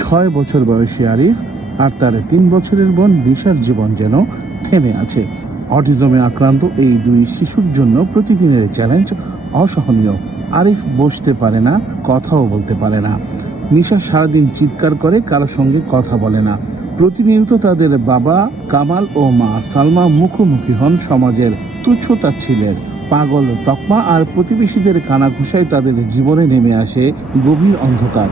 ছয় বছর বয়সী আরিফ আর তার তিন বছরের বোন নিশার জীবন যেন থেমে আছে। অটিজমে আক্রান্ত এই দুই শিশুর জন্য প্রতিদিনের চ্যালেঞ্জ অসহনীয়। আরিফ বসতে পারে না, কথাও বলতে পারে না। নিশা সারাদিন চিৎকার করে, কারও সঙ্গে কথা বলে না। প্রতিনিয়ত তাদের বাবা কামাল ও মা সালমা মুখোমুখি হন সমাজের তুচ্ছ তাচ্ছিলের পাগল তকমা আর প্রতিবেশীদের কানাঘুষায় তাদের জীবনে নেমে আসে গভীর অন্ধকার।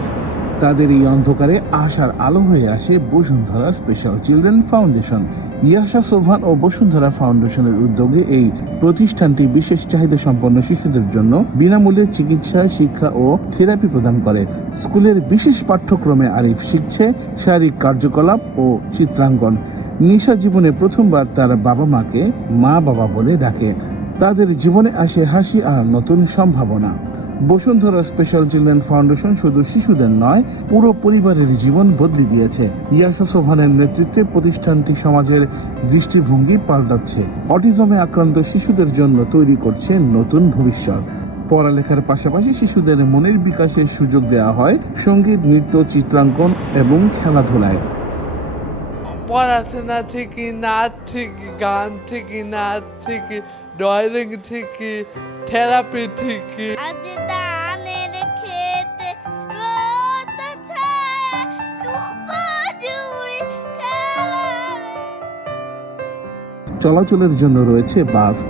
তাদের এই অন্ধকারে আশার আলো হয়ে আসে Bashundhara special children foundation Yasha Sobhan ও বসুন্ধরা ফাউন্ডেশনের উদ্যোগে এই প্রতিষ্ঠানটি বিশেষ চাহিদা সম্পন্ন শিশুদের জন্য বিনামূল্যে চিকিৎসা, শিক্ষা ও থেরাপি প্রদান করে। স্কুলের বিশেষ পাঠ্যক্রমে আরিফ শিখছে শারীরিক কার্যকলাপ ও চিত্রাঙ্কন। নিশা জীবনে প্রথমবার তার বাবা মাকে মা বাবা বলে ডাকে। তাদের জীবনে আসে হাসি আর নতুন সম্ভাবনা। বসুন্ধরা স্পেশাল চিলড্রেন ফাউন্ডেশন শুধু শিশুদের নয়, পুরো পরিবারের জীবন বদলে দিয়েছে। ইয়াসা সোভানের নেতৃত্বে প্রতিষ্ঠানটি সমাজের দৃষ্টিভঙ্গি পাল্টাচ্ছে। অটিজমে আক্রান্ত শিশুদের জন্য তৈরি করছে নতুন ভবিষ্যৎ। পড়ালেখার পাশাপাশি শিশুদের মনের বিকাশের সুযোগ দেওয়া হয় সংগীত, নৃত্য, চিত্রাঙ্কন এবং খেলাধুলায়। পড়াশোনা থেকে নাচ থেকে গান থেকে নাচ থেকে ড্রয়িং থেকে থেরাপি থেকে চলাচলের জন্য রয়েছে বাস।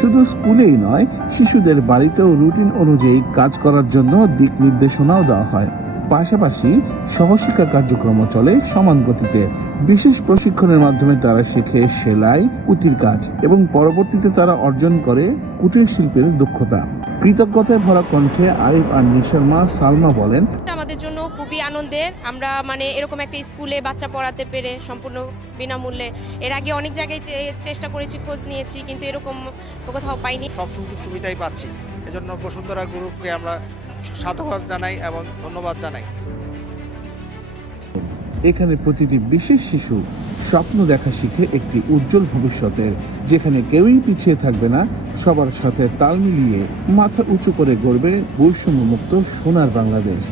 শুধু স্কুলেই নয় শিশুদের বাড়িতেও রুটিন অনুযায়ী কাজ করার জন্য দিক নির্দেশনাও দেওয়া হয়। পাশাপাশি সহশিক্ষা কার্যক্রমও চলে সমান গতিতে। বিশেষ প্রশিক্ষণের মাধ্যমে তারা শেখে সেলাই কুটির কাজ এবং পরবর্তীতে তারা অর্জন করে কুটির শিল্পের দক্ষতা। কৃতজ্ঞতায় ভরা কণ্ঠে আরিফ আর নিশার মা সালমা বলেন এটা আমাদের জন্য খুবই আনন্দের। আমরা মানে এরকম একটা স্কুলে বাচ্চা পড়াতে পেরে সম্পূর্ণ বিনামূল্যে। এর আগে অনেক জায়গায় চেষ্টা করেছি খোঁজ নিয়েছি কিন্তু এরকম কোথাও পাইনি। সব সুযোগ সুবিধাই পাচ্ছি। এজন্য বসুন্ধরা গ্রুপকে আমরা সাধুবাদ জানাই এবং ধন্যবাদ জানাই। এখানে প্রতিটি বিশেষ শিশু স্বপ্ন দেখা শিখে একটি উজ্জ্বল ভবিষ্যতের, যেখানে কেউই পিছিয়ে থাকবে না, সবার সাথে তাল মিলিয়ে মাথা উঁচু করে গড়বে বৈষম্যমুক্ত সোনার বাংলাদেশ।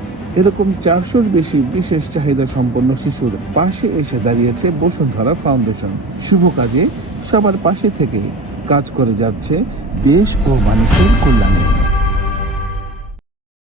এরকম চারশোর বেশি বিশেষ চাহিদা সম্পন্ন শিশুর পাশে এসে দাঁড়িয়েছে বসুন্ধরা ফাউন্ডেশন। শুভ কাজে সবার পাশে থেকে কাজ করে যাচ্ছে দেশ ও মানুষের কল্যাণে।